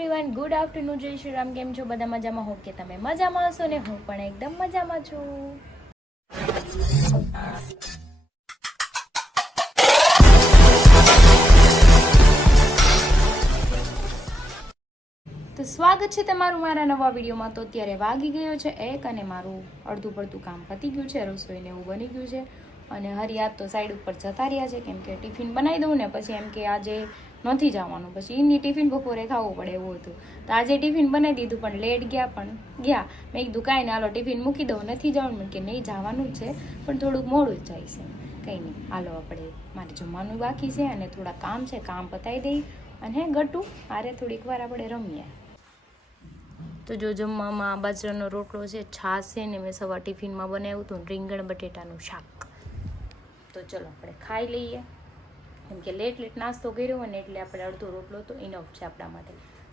Everyone, good afternoon, જય શ્રી રામ. કેમ છો બધા? મજામાં? હોપ કે તમે મજામાં હશો ને હું પણ એકદમ મજામાં છું. તો સ્વાગત છે તમારું મારા નવા વિડીયોમાં. તો અત્યારે વાગી ગયો છે 1 અને મારું અડધું પડતું કામ પતી ગયું છે. રસોઈને એવું બની ગયું છે અને હરિયાત તો સાઈડ ઉપર જતા રહ્યા છે કેમ કે ટિફિન બનાવી દઉં ને પછી એમ કે આજે નથી જવાનું, પછી એની ટિફિન બપોરે ખાવું પડે એવું હતું. તો આજે ટિફિન બનાવી દીધું પણ લેટ ગયા પણ ગયા. મેં કીધું કાંઈ ને, હાલો ટિફિન મૂકી દઉં, નથી જવાનું કે નહીં જવાનું જ છે પણ થોડુંક મોડું જ જાય છે. કંઈ નહીં, હાલો આપણે મારે જમવાનું બાકી છે અને થોડા કામ છે, કામ પતાવી દઈ અને ગટું આરે થોડીક વાર આપણે રમીએ. તો જો જમવામાં બાજરાનો રોટલો છે, છાશ છે ને મેં સવાર ટિફિનમાં બનાવ્યું હતું રીંગણ બટેટાનું શાક. તો ચલો આપણે ખાઈ લઈએ કેમ કે લેટ નાસ્તો કર્યો હોય ને એટલે આપણે અડધો રોટલો તો ઇનફ છે આપણા માટે.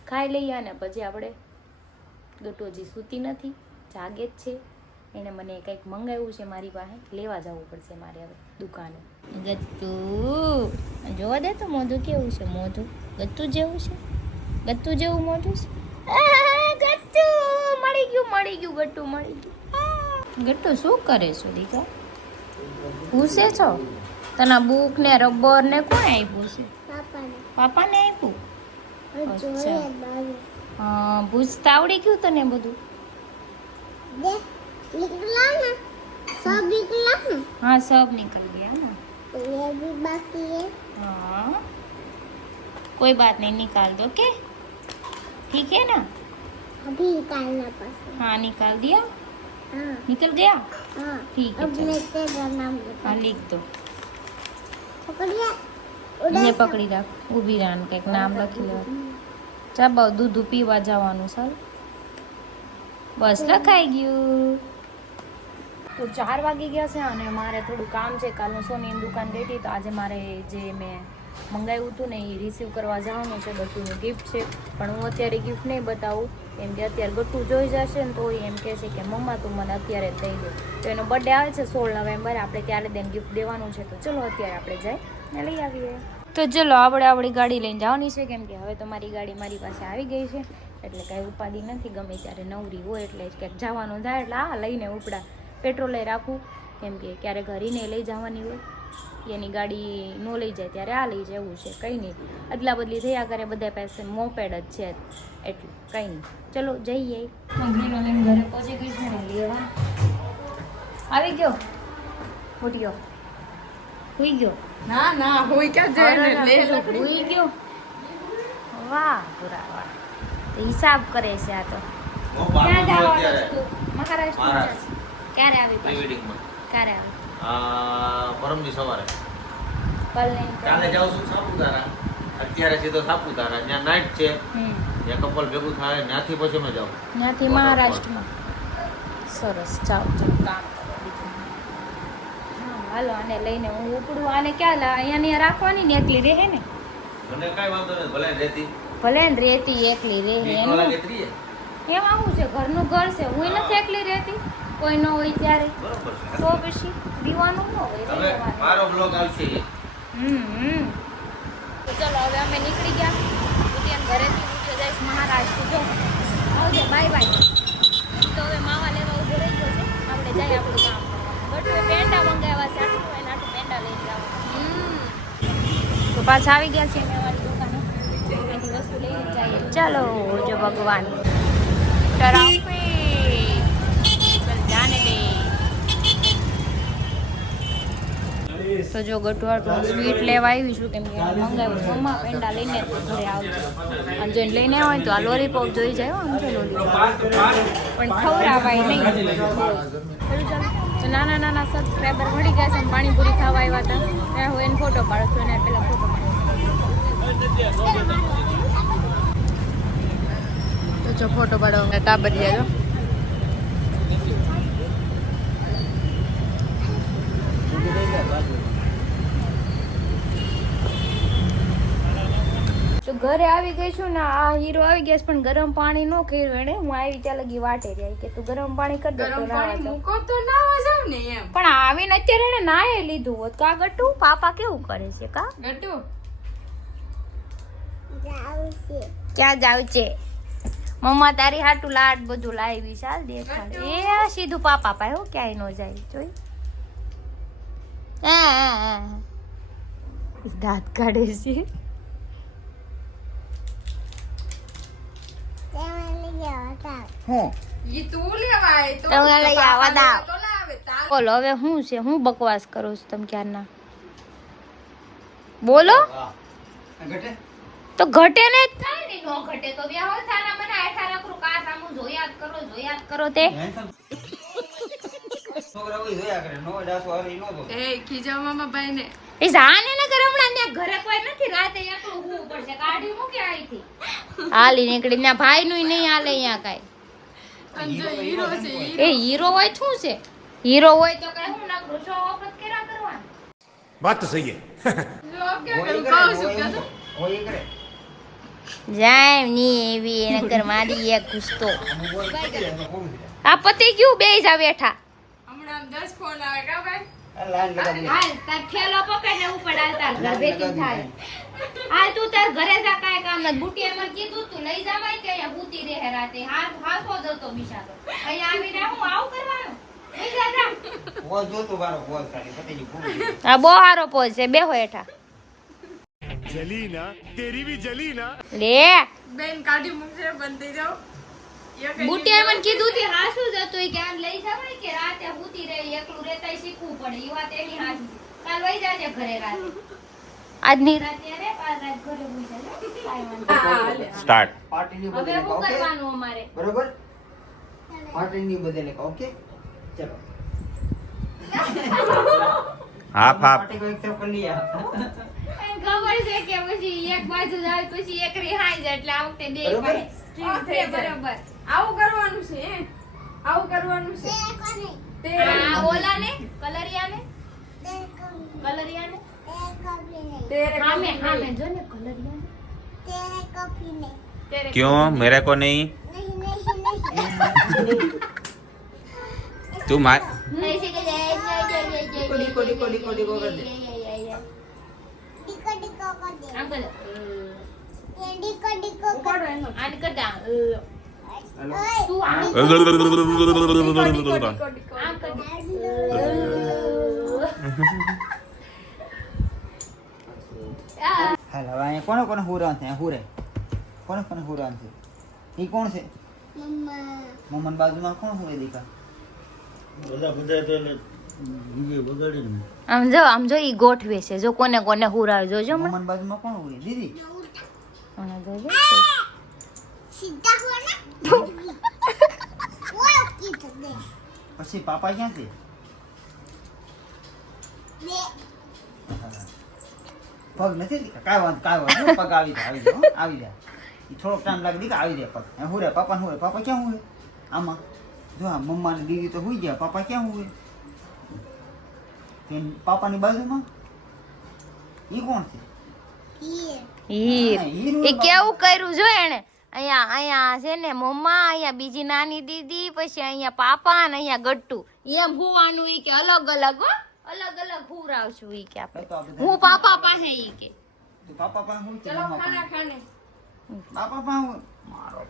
ખાઈ લઈએ અને પછી આપણે ગટુ હજી સૂતી નથી, જાગે જ છે. એણે મને કંઈક મંગાવ્યું છે મારી પાસે, લેવા જવું પડશે મારે હવે દુકાને. ગત્તુ જોવા દે તો મોઢું કેવું છે, મોઢું ગત્તુ જેવું છે, ગત્તુ જેવું મોઢું છે. ગટ્ટુ મળી ગયું ગટ્ટુ મળી ગયું. ગટ્ટુ શું કરે છો દીકરા? પૂછે છો? તને બુક ને રબર ને કોણ આપ્યું છે? પાપાને આપ્યું. અચ્છા, હા, પૂછતા આવડી ગયું તને બધું? हाँ सब निकल गया ना, तो ये भी बाकी है. हाँ कोई बात नहीं, निकाल दो. के ठीक है ना? अभी निकालना पड़ता. हाँ निकाल दिया. हाँ निकल गया. हाँ ठीक है, अब मैं तेरा नाम हाँ लिख दो. पकड़िए. ને પકડી રાખ, ઊભી રાન કંઈક નામ લખી લો. ચાલો દૂધ પીવા જવાનું. સર બસ લખાઈ ગયું. તો 4 વાગી ગયા છે અને મારે થોડું કામ છે. કાલનું સોનીની દુકાન ગઈ હતી તો આજે મારે જે મેં મંગાવ્યું હતું ને એ રિસીવ કરવા જવાનું છે. ગટ્ટુનું ગિફ્ટ છે પણ હું અત્યારે ગિફ્ટ નહીં બતાવું કેમ કે અત્યારે ગટ્ટુ જોઈ જશે ને તો એમ કહે છે કે મમ્મા તું મને અત્યારે જ દઈ દે. તો એનો બર્થડે આવે છે 16 નવેમ્બર, આપણે ત્યારે તેને ગિફ્ટ દેવાનું છે. તો ચલો અત્યારે આપણે જઈ ને લઈ આવીએ. તો ચલો આપણે આપણી ગાડી લઈને જવાની છે કેમ કે હવે તો મારી ગાડી મારી પાસે આવી ગઈ છે એટલે કાંઈ ઉપાધિ નથી. ગમે ત્યારે નવરી હોય એટલે ક્યાંક જવાનું થાય એટલે આ લઈને ઉપડા પેટ્રોલે રાખવું કેમ કે ક્યારેક હરીને લઈ જવાની હોય, એની ગાડી ન લઈ જાય ત્યારે આ લઈ જવું છે. કંઈ નહીં, અદલા બદલી થયા કરે, બધા પાસે મોપેડ જ છે એટલું કંઈ નહીં. ચલો જઈએ. ઘીનો લઈને ઘરે પહોંચી ગઈ છે ને લેવા આવી ગયો. ઉઠ્યો હુઈ ગયો? ના ના હોય ક્યાં જાય લે હુઈ ગયો. વાહ પૂરા વાહ, હિસાબ કરે છે આ તો. ક્યાં જવાનું છે તું? મહારાષ્ટ્ર. ક્યારે આવી? પ્રી વેડિંગમાં. ક્યારે આવી? પરમદી સવારે. કાલે જાઉં છું સાપુતારા. અત્યારે સીધો સાપુતારા, ત્યાં નાઇટ છે, ત્યાં કપલ ભેગું થાય, ત્યાંથી પછી અમે જાઉં. ત્યાંથી મહારાષ્ટ્રમાં. સરસ, ચાલો ચાલો કામ કરો બીજું. હા હાલો આને લઈને હું ઉપડું. આને ક્યાં અહીંયા રાખવાની ને એકલી રહે ને? મને કાંઈ વાંધો નથી, ભલે રહેતી. ભલે ને રહેતી એકલી રહે એમ આવું છે. ઘરનું ઘર છે, હું નથી એકલી રહેતી, કોઈ ન હોય ત્યારે. બરોબર છે. તો પછી દીવાનું ન હોય. હવે મારો બ્લોગ આવશે. તો ચલો હવે અમે નીકળી ગયા. ઉદ્યાન ઘરેથી ઉઠે જઈશ મહારાષ્ટ્ર. જો આવજે, બાય બાય. તો હવે માવા લેવા ઉભો રહી ગયો છે, આપણે જઈએ આપણું કામ કરવા. ગટુએ પેંડા મંગાવ્યા છે, આટલું હોય ને આટલું પેંડા લઈને જવાનું. તો પાછા આવી ગયા છે અમે અમારી દુકાને, અહીંથી વસ્તુ લઈને જઈએ. ચાલો જો ભગવાન ટ્રાફિક ચલ જાને દે. તો જો ગટુઆર સ્વીટ લેવા આવી છું કેમ કે મંગાવ્યું મમ્મા પેંડા લઈને ઘરે આવજો. અને જો લઈને હોય તો આ લોલીપોપ જોઈ જાય. આમ છે લોલીપોપ પણ ખવડાવાય નહીં. તો નાના નાના સબસ્ક્રાઈબર મળી ગયા છે. પાણીપુરી ખાવા આવ્યા હતા ત્યાં હું એને ફોટો પાડું છું, એને પેલા ફોટો પાડું. તો જો ફોટો પાડો ટાબરિયા જો. તો ઘરે આવી ગઈ છું ને આ હીરો આવી ગયા છે પણ ગરમ પાણી ન કર્યું એને. હું આવી ત્યાં લગી વાટે રહી કે તું ગરમ પાણી કરી દે તો નાવા જાઉં. પણ આવીને અત્યારે એને નાય લીધું હોત કા ગટ્ટુ? પાપા કેવું કરે છે કા ગટ્ટુ જાઉં છે. ક્યાં જાવ છે મમ્મા તારી હાટું લાડ બધું લાવી ચાલ દેખાડ એ સીધું પાપા પાસે હો ક્યાંય ન જાય જોઈ દાંત કાઢે છે તેમાં લઈ આવતા. હું ઈ તું લેવાય તો તમે લઈ આવવા દાવ. તો લાવે તાર બોલો હવે શું છે હું બકવાસ કરો છો તમે ક્યારના બોલો ઘટે તો ઘટે ને કાઈ નહીં નો ઘટે તો બે હોય થાના મને આઠા રાખું કા સામુ જોયાત કરો તે છોકરા હોય જોયા કરે નો ડાસો આવે ઈ નો દો એ ખીજાવામાં ભાઈ ને એ જાને ને ઘર હમણાં ત્યાં ઘરે કોઈ નથી રાતે એકલું હોવું પડશે કાઢી મૂકે આઈથી હાલી નીકળી ના ભાઈ નું નહીં હાલે અહીંયા કાઈ અંજો હીરો છે એ હીરો હોય શું છે હીરો હોય તો કઈ હું ના કરું શો ઓફ કેરા કરવાનું बात तो सही है જો કે હોય કરું કરે કહું છું કે તું હોય કરે જાય ની એવી નકર મારી એક ગુસ્તો અમુક હોય કરે એનો કોણ છે આ પતિ ગયું બે જા બેઠા હમણાં 10 ફોન આવે કા ભાઈ આ લાઈન લગાડી હાલ તાર ઠેલો પકડ ને ઉપર હાલ તાર ઘર ભેગી થાય હાલ તું તાર ઘરે જા કાંઈ કામ નથી બુટીએ મને કીધું તું લઈ જાવાય કે અહીંયા ભૂતી રહે રાતે હાસો જતો બિચારો અહીંયા આવીને હું આવું કરવાનું લઈ જા જા પોઝ જોતો બારો પોઝ કાઢી પતિજી પૂરું આ બહુ હારો પોઝ છે બેહો હેઠા जली ना तेरी भी जली ना લે બેન કાઢી મૂકશે બંધ થઈ જાવ બુટીએ મને કીધું તી હાસુ જતો ઈ કે આમ લઈ જાવાય કે રાતે ભૂતી રહે એકલું રહેતાય શીખવું પડે ઈ વાત એની હાસી કાલ વઈ જાજે ઘરે રાતે આજની રાતે રે કાલ રાત ઘરે વઈ જાજે કાઈ વાંધો નહીં. स्टार्ट પાર્ટીની હવે બદલે શું ઓકે કરવાનું અમારે બરોબર પાર્ટીની બદલે ઓકે ચલો हाफ हाफ પાર્ટી કો એક્સેપ્ટ કરી लिया એને ખબર છે કે પછી એક બાજુ જાય પછી એક રિહાઈ જાય એટલે આ વખતે બે બરોબર. ઓકે બરોબર આવું કરવાનું છે હે? આવું કરવાનું છે તે કોને? તે આ ઓલા ને કલરિયા તે કોને? ને તે કોફી નહીં. તેરે હામે હામે જો ને કલરિયા તેરે કોફી નહીં. તેરે क्यों मेरे को नहीं નહીં, નહીં, નહીં. तू मार ऐसे के जय ડીકો ડીકો ડીકો ડીકો कर दे ડીકો ડીકો કર દે. આમ કર તે ડીકો ડીકો કર. ઉપાડો એનો આન કર દા ઓય. તું આમ ડીકો આમ કર દે હાલ હવે અહીંયા કોને કોને હુરાન છે હુરે કોને કોને હુરાન છે ઈ કોણ છે મમ્મા. મોમન બાજુમાં કોણ હુરે દેખા આમ જો ઈ ગોઠવે છે જો કોને કોને હુરાવ જોજો મને મોમન બાજુમાં કોણ હુરે દીદી મને જોજો સીધા હો ને. ઓય કીધું દે. પછી પાપા ક્યાં છે બે. પગ નથી દીખા કાંઈ વાંધો પગ આવી જાય હો, આવી જાય ઈ થોડોક ટાઈમ લાગે દીખા આવી જાય પગ હુરે પાપા ક્યાં હુરે આમાં જો આ મમ્મા ને દીદી તો હુઈ ગયા પાપા ક્યાં હુએ પાપાની બાજુમાં ઈ કોણ છે ઈ. એ કેવું કર્યું જો એને અહીંયા છે ને મમ્મા અહીંયા બીજી નાની દીદી પછી અહીંયા પાપા અને અહીંયા ગટ્ટુ એમ હુવાનું ઈ કે અલગ અલગ હો અલગ અલગ હુરાવશું ઈ કે આપણે હું પાપા પાસે ઈ કે તો પાપા પાસે હુઈ છે ચલો મમ્મા ખાના પાસે ખાને પાપા પાસે હુએ મારો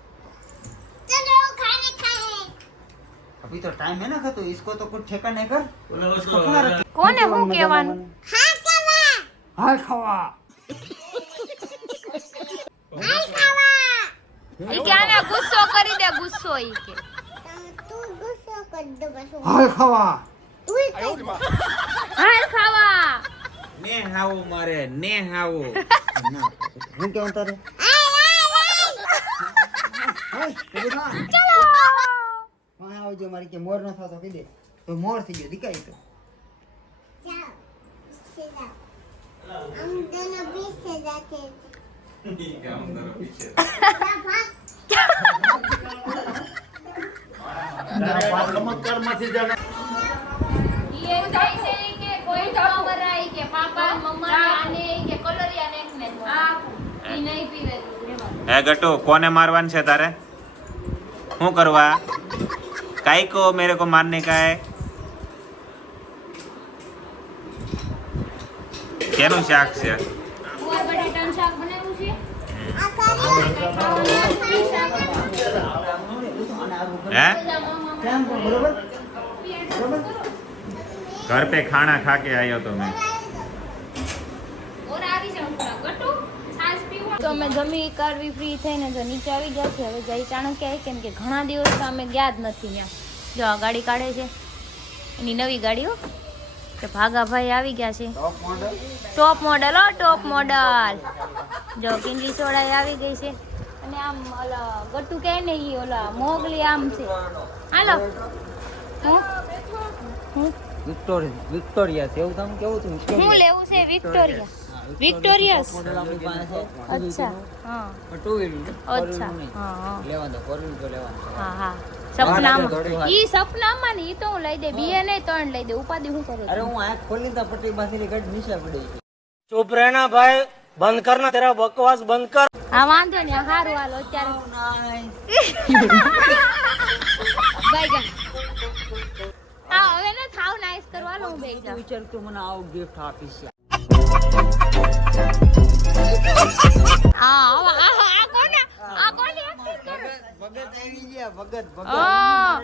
ચલો ખાને ખાए. अभी तो टाइम है ना तो इसको तो कुछ ठेका नहीं कर इसको कहाँ रखे? કોને હું કહેવાનું હા ખાવા. हाल खावा હાલ ખાવા. ઈ કે આને ગુસ્સો કરી દે ગુસ્સો ઈ કે તું ગુસ્સો કર દો બસ. हाल खावा તું કર. હાલ ખાવા ने हाउ मारे ने हाउ ना હું કેવું તારે હાય બેટા ચલો હા આવજો મારી કે મોર ન થતો કહી દે તો મોર થઈ ગયો દીકાઈ તો જાઓ. સીધા. हम दोनों बीच से जाते थे. ઈ એમ થાય છે ઈ કે કોઈ ન મરાય ઈ કે પાપા મમ્મા આને ઈ કે કલરિયા ને એકને ઈ નહીં પીવે રેવા હે ગટુ કોને મારવાનું છે તારે શું કરવા કાઈ કો મેરે કો મારને કા હે કેનું શાક છે ગોળ બટેટાનું શાક બનાવ્યું છે આ હે કેમ બરોબર બરોબર घर पे खाना खा के आयो तो मैं તો અમે જમી કરવી ફ્રી થઈને જો નીચે આવી ગયા છે. હવે જઈ ચાણક્ય આવી કેમ કે ઘણા દિવસ અમે ગયા જ નથી ત્યાં. જો આ ગાડી કાઢે છે એની નવી ગાડીઓ કે ભાગાભાઈ આવી ગયા છે. Top model top model. જો કિંગલી સોડા આવી ગઈ છે અને આમ ઓલા ગટ્ટુ કહે ને ઈ ઓલા મોગલી આમ છે. હાલો હું વિક્ટોરિયા છે એવું તમે કેવું હતું હું લેવું છે વિક્ટોરિયા વિક્ટોરિયસ. અચ્છા હા ટુ વ્હીલર અચ્છા હા હા લેવા દો ફોર વ્હીલર લેવાનું હા હા સપનામાં ઈ સપનામાં ને ઈ તો હું લઈ દે બીએ ને ત્રણ લઈ દે ઉપાધિ હું કરું અરે હું આંખ ખોલી તો પટ્ટી બાંધીને ગઢ નીચે પડી ગઈ. चुप रहना भाई बंद करना तेरा बकवास बंद कर. હા વાંધો ને હારું હાલો અત્યારે બાય ગા હા હવે ને થાવ નાઈસ કરવાનો હું બેગ જાઉં. વિચાર તું મને આવું ગિફ્ટ આપીશ હા આ કોને એક્ટિંગ કરે ભગત આવી ગયા ભગત હા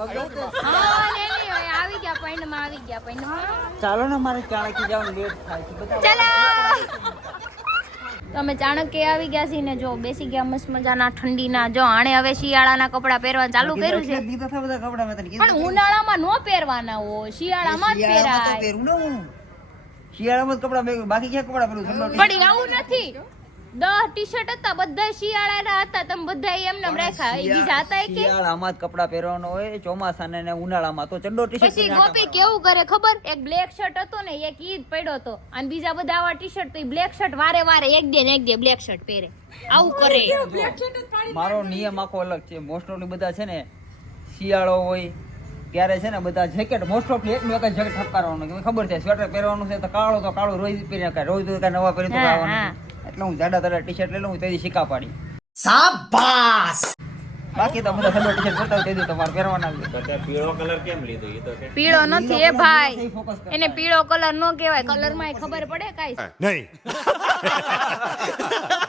ભગત હા ને નહીં હોય આવી ગયા પૈંડમાં આવી ગયા પૈંડમાં. ચાલો ને મારે ચાણકી જવાનું લેટ થાય છે બધા ચલો તો અમે ચાણક્ય આવી ગયા છીએ ને જો બેસી ગયા મસ્ત મજાના ઠંડીના. જો આણે હવે શિયાળાના કપડા પહેરવા ચાલુ કર્યું છે કીધા હતા બધા કપડા મેં તને કીધું પણ ઉનાળામાં નો પહેરવાના હોય શિયાળામાં જ શિયાળામાં તો પહેરાય. પહેરું ને હું શિયાળામાં જ કપડા પહેરું બાકી ક્યાં કપડા પહેરું ઠંડો પણ આવું નથી 10 ટી-શર્ટ હતા બધા શિયાળાના હતા તમે બધા એમને રાખ્યા એ બીજા હતા કે શિયાળામાં જ કપડા પહેરવાનો હોય ચોમાસાના ને ઉનાળામાં તો ચડ્ડો ટી-શર્ટ પછી ગોપી કેવું કરે ખબર એક બ્લેક શર્ટ હતો ને એક ઈ જ પડ્યો હતો અને બીજા બધા આવા ટી-શર્ટ તો ઈ બ્લેક શર્ટ વારે વારે એક દે બ્લેક શર્ટ પહેરે આવું કરે. મારો નિયમ આખો અલગ છે. મોસ્ટ ઓફલી બધા છે ને શિયાળો હોય ત્યારે છે ને બધા જેકેટ મોસ્ટ ઓફલી એક એક જેકેટ ઠપકારવાનું કે ખબર છે સ્વેટર પહેરવાનું છે તો કાળું રોજ પહેરી નાખાય રોજ તો નવા પહેરી તો આવવાનું એટલે હું જાડા તારા ટી-શર્ટ લઈ લઉં તેથી શીખા પાડી શાબાશ. બાકી તો બધા ઠંડો ટી-શર્ટ પહેરતા હોય તેથી તમારે પહેરવાના જ. તો તે પીળો કલર કેમ લીધો ઈ તો કે પીળો નથી એ ભાઈ ફોકસ કર એને પીળો કલર નો કહેવાય કલર માં ખબર પડે કાઈ નહીં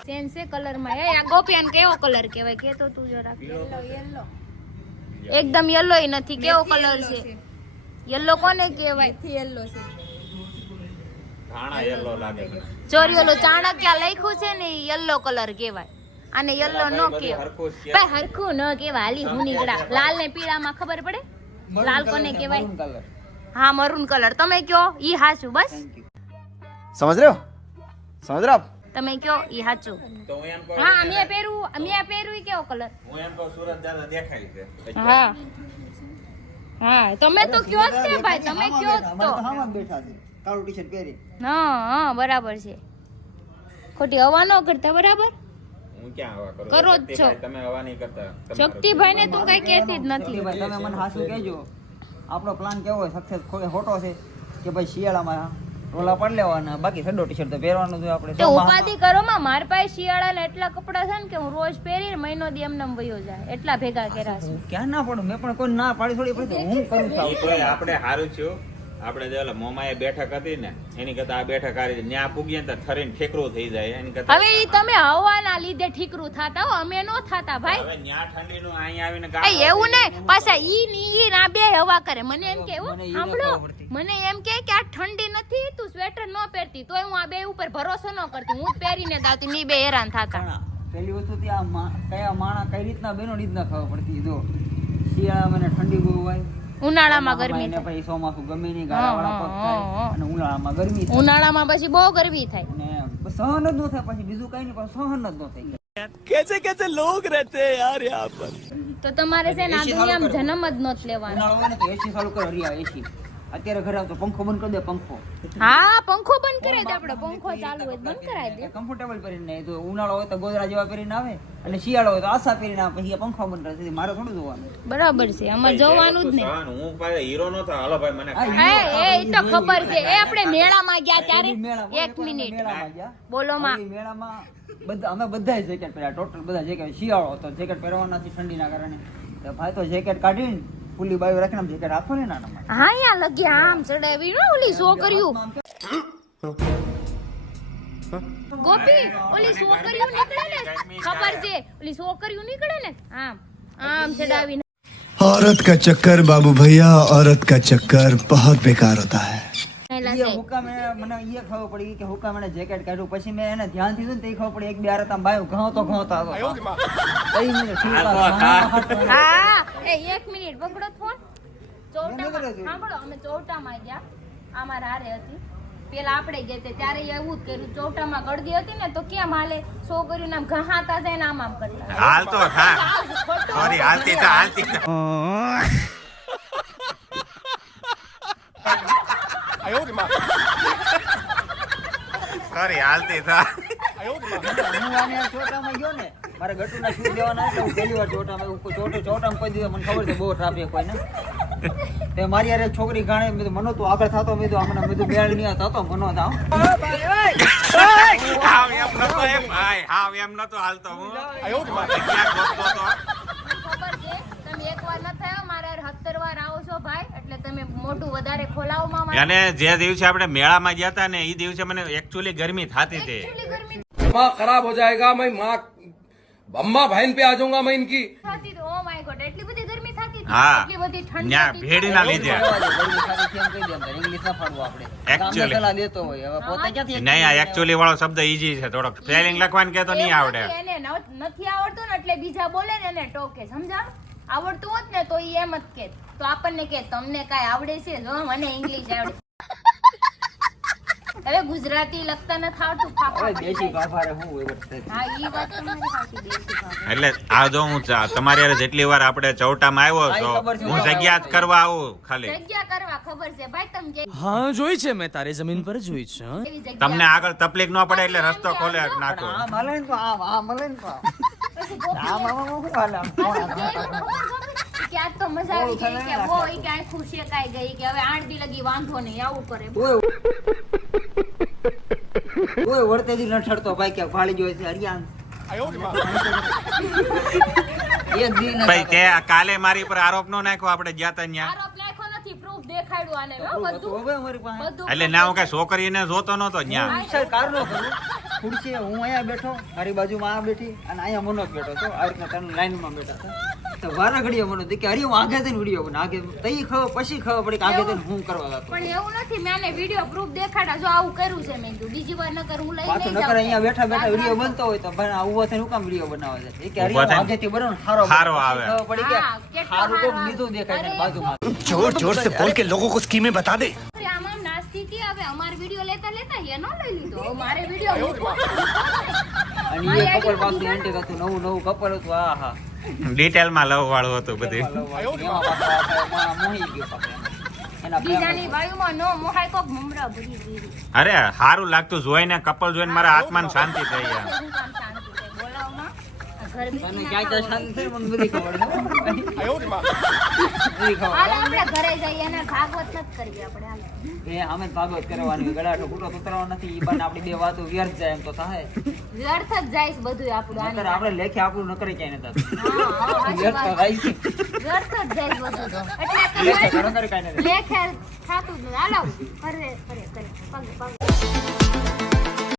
સેન્સે કલર માં એ આ ગોપિયાન કેવો કલર કહેવાય કે તો તું જરા યલો એકદમ યલો નથી કેવો કલર છે યલો કોને કહેવાય ધાણા યલો લાગે મને. ચોરી ઓલો ચાણક્ય લખ્યું છે ને યલો કલર કહેવાય આને યલો નો કહેવાય હરખું જ ભાઈ હરખું ન કહેવાય હાલી હું નીકળા લાલ ને પીળા માં ખબર પડે લાલ કોને કહેવાય કલર હા મરૂન કલર તમે કયો ઈ હાચું બસ समझ रहे हो તમે કયો ઈ હાચું તો હું એમ કહું હા મેં પહેર્યું ઈ કેવો કલર હું એમ કહું સુરત દાદા દેખાય છે હા હા તમે તો કયો જ તે ભાઈ તમે કયો જ તો હામાં બેઠા છે કાળું ટી-શર્ટ પહેરી હા બરાબર છે ખોટી હવા ન કરતા બરાબર હું ક્યાં હવા કરું કરો જ છો. શક્તિભાઈ, તમે હવા નહીં કરતા તમારું શક્તિભાઈ ને તું કઈ કહેતી જ નથી ભાઈ તમે મને હાસુ કહેજો આપણો પ્લાન કેવો હોય સક્સેસ ખોટો છે કે ભાઈ શિયાળામાં રોલા પાડી લેવાના બાકી ઠંડો ટી-શર્ટ તો પહેરવાનું છે આપણે તે ઉપાધિ કરો માં માર પાસે શિયાળાના એટલા કપડા છે ને કે હું રોજ પહેરીને મહિનો દી એમને વયો જાય એટલા ભેગા કર્યા છે. ક્યાં ના પડું મેં પણ કોઈ ના પાડી થોડી પડી હું કરું છું ઈ તોય આપણે હારું છું આપણે જે ઓલા મોમાએ બેઠક હતી ને એની કરતા આ બેઠક હારી ન્યા પૂગીએ ને તો થરીને ઠેકરું થઈ જાય એની કરતા હવે ઈ તમે હવાના લીધે ઠીકરું થાતા હો અમે નો થાતા ભાઈ હવે ન્યા ઠંડીનું અહીં આવીને એ ગાળો એવું ને પાછા ઈ ની ઈ ના બે હવા કરે મને એમ કે મને ઈ ન સાંભળો ખબર પડતી. મને એમ કે આ ઠંડી નથી તું સ્વેટર ન પહેરતી તોય હું આ બે ઉપર ભરોસો ન કરતી હું જ પહેરીને જ આવતી ની બે હેરાન થાતા પણ પહેલી વસ્તુ ત્યાં કયા માણા કઈ રીતના બેનો રીતના ખબર પડતી જો શિયાળામાં ને ઠંડી બહુ હોય ઉનાળામાં ગરમી ને થાય પછી ચોમાસું ગમે નહીં ગાળાવાળા પગ થાય અને ઉનાળામાં ગરમી થાય ઉનાળામાં પછી બહુ ગરમી થાય અને સહન જ ન થાય પછી બીજું કઈ નહીં પણ સહન જ ન થાય તો તમારે છે ને આ દુનિયામાં જન્મ જ નહોત લેવાનો ઉનાળો હોય ને તો એસી ચાલુ કરો હરિયા એસી અત્યારે ઘરે આવતો પંખો બંધ કરી દે પંખો હા પંખો બંધ કરાવી દે આપણે પંખો ચાલુ હોય તો બંધ કરાવી દે કમ્ફર્ટેબલ પહેરીને તો ઉનાળો હોય તો ગોદરા જેવા પહેરીને આવે અને શિયાળો હોય તો આશા પહેરીને આવે પછી આ પંખો બંધ કરે છે મારે થોડું જોવાનું બરાબર છે અમારે જોવાનું જ નહીં સહન હું પાછો હીરો નતો હાલો ભાઈ મને એ તો ખબર છે એ આપણે મેળામાં ગયા ત્યારે મેળામાં એક મિનિટ મેળામાં ગયા બોલો માં પછી મેળામાં બધા અમે બધા જેકેટ પહેર્યા ટોટલ બધા જેકેટ શિયાળો હતો જેકેટ પહેરવાના નથી ઠંડીના કારણે તો ભાઈ તો જેકેટ કાઢીને ફૂલી બાયું રાખીને જેકેટ આપો ને નાના હા યા લગ્યા આમ ચડાવી ને ઓલી છોકરીઓ ગોપી ઓલી છોકરીઓ નીકળે ને ખબર છે એટલી છોકરીઓ નીકળે ને આમ આમ ચડાવીને औरत का चक्कर बाबू भैया औरत का चक्कर बहुत बेकार होता है ઈ હુકા મને ઈ ખબર પડી કે હુકા મને જેકેટ કાઢ્યું પછી મેં એને ધ્યાન દીધું ને તે ખબર પડી એક બે આરે તામ બાયો ઘાવતો હતો કઈ મને ઠીક હા એ 1 મિનિટ બગડો ફોન ચોટામાં સાંભળો અમે ચોટામાં ગયા અમારા હારે હતી પેલા આપણે ગયા તે ત્યારે એવું જ કર્યું ચોટામાં ગળદી હતી ને તો કેમ હાલે છોકરીઓ નામ ઘહાતા જાય ને આમ કરતા હાલ તો થા સોરી હાલતી સોરી હાલતી થા હું આને ચોટામાં ગયો ને મારે ગટુના શૂઝ લેવાના એટલે હું પહેલી વાર ચોટામાં ચોટામાં કોઈ દિવસ મને ખબર છે બહુ ટ્રાફિક હોય ને તે મારી યાર છોકરી ગાણે મેં તો મનો તો આગળ થતો મેં તો હમણાં મેં તો મેળ નહીં થતો મનો થાવ એમ નતો હાલતો હું ક્યાં ગોતતો તો ખબર છે તમે એકવાર ન થયો મારા 70 વાર આવો છો ભાઈ એટલે તમે મોટું વધારે ખોલાવમાં મારે અને જે દિવસે આપણે મેળામાં ગયા હતા ને એ દિવસે મને એકચ્યુઅલી ગરમી થતી હતી એટલી ગરમી दिमाग खराब हो जाएगा मैं माँ अम्मा बहन पे आ जाऊंगा मैं इनकी થતી ઓ માય ગોડ એટલી બધી ગરમી થતી હતી હા એટલી બધી ઠંડી ન્યા હતી. ભેડીના લીધે ઇંગ્લિશ ના ફાડવું આપણે Actually. સલાહ લેતો હોય હવે પોતે ક્યાંથી નહીં આ એકચ્યુઅલી વાળો શબ્દ ઈઝી છે થોડોક સ્પેલિંગ લખવાનું કે તો નહીં એવું આવડે નથી, એને નથી આવડતું ને એટલે બીજા બોલે ને એને ટોકે સમજા આવડતું હોત ને તો ઈ એમ જ કે તો આપણને કે તમને કાંઈ આવડે છે જો મને ઇંગ્લિશ આવડે હવે ગુજરાતી લખતા નથી આવડતું હવે ફાફા દેશી ભાભારે હું હોય બધે હા ઈ વાત તમારી સાચી દેશી ભાષા. એટલે આ જો હું તમારી હારે જેટલી વાર આપણે ચૌટામાં આવ્યો છો હું જગ્યા જ કરવા આવું ખાલી જગ્યા કરવા ખબર છે ભાઈ તમે જે હા જોઈ છે મેં તારી જમીન પર જોઈ છે હા. એવી જગ્યા તમને આગળ તકલીફ ન પડે એટલે રસ્તો ખોલે નાખો આ મળે ને તો આ મળે ને તો પછી ગોપી આમ શું હાલે આમ પાછું ગયેલું ખબર કે આજ તો મજા આવી ગઈ કે બહુ ઈ કે આખું શેકાઈ ગઈ કે હવે 8 દી લગી વાંધો નહીં આવું કરે ઓય વળતેથી ન ઠરતો ભાઈ કે ફાળી જોઈ છે હરિયાણ એક દી ન ભાઈ તે કાલે મારી પર આરોપ નો નાખ્યો આપણે ગયા તા ન્યા આરોપ નાખ્યો નથી પ્રૂફ દેખાડ્યું આને હો બધું હવે અમારી પાસે બધું એટલે ના હું કઈ છોકરીને જોતો નતો ન્યા વિચાર કારનો કરું ખુરશી હું અહીંયા બેઠો મારી બાજુમાં આ બેઠી અને અહીંયા મનો બેઠો તો આ રીતના ત્રણ લાઈનમાં બેઠા હતા તો વારા ઘડીએ મનો કે હરી હું આગળ જઈને વિડીયો બના આગે તઈ ખબર પછી ખબર પડી કે આગળ જઈને હું કરવા જતો પણ એવું નથી મેં આને વિડિયો પ્રૂફ દેખાડા જો આવું કર્યું છે મેં કીધું બીજી વાર ન કરું હું લઈ પાછું નહીં નકર અહીંયા જાઉં બેઠા બેઠા વિડીયો બનતો હોય તો ભાઈ ઉભો થઈને હું કામ વિડીયો બનાવે છે એ કે હરી ઊભા થઈને આગળથી બનાવો ને હારો હારો બને. આવે. ખબર પડી કે હા, કેટલો હારું કોક હારો લીધું દેખાય છે અરે. બાજુમાં जोर जोर से बोल के लोगों को स्कीमें बता दे આમ આમ નાસ્તી હતી હવે અમાર વિડિયો લેતા લેતા એનો લઈ લીધો હવે મારે વિડિયો અને એ કપલ પાછું એન્ટી હતું નવું કપલ હતું આ હા ડિટેલ માં લવ વાળું હતું બધું એમાં પાછો આ મોહી ગયો પાછો એના બીજાની વાયુમાં નો મોહાય કોક મમરા ભરી દીધી અરે સારું લાગતું જોઈને કપલ જોઈને મારા આત્માને શાંતિ થઈ ગયા શું કામ શાંતિ છે બોલાવમાં આ ઘર તને બીજી ક્યાં ના ક્યાં શાંતિ થઈ મને બધી ખબર છે બધી ખબર હાલ આપણે ઘરે જઈએ અને ભાગવત નથી કરવી આપણે હાલ એ અમે ભાગવત કરવાની ગળાટો ફૂટો ઉતરવાનો નથી ઈ બાને આપણી બે વાતો વ્યર્થ જાય એમ તો થાય વ્યર્થ જ જાય છે બધું આપણું નકર આની આપણે લેખે આપણું ન કરી ક્યાંય નથી હા, હા, સાચી વ્યર્થ તો વાત. થાય છે વ્યર્થ જ જાય છે બધું તો. એટલે લેખે તો ઘણો કરી કાંઈ નથી લેખે થાતું જ નથી. હાલો કરે પગે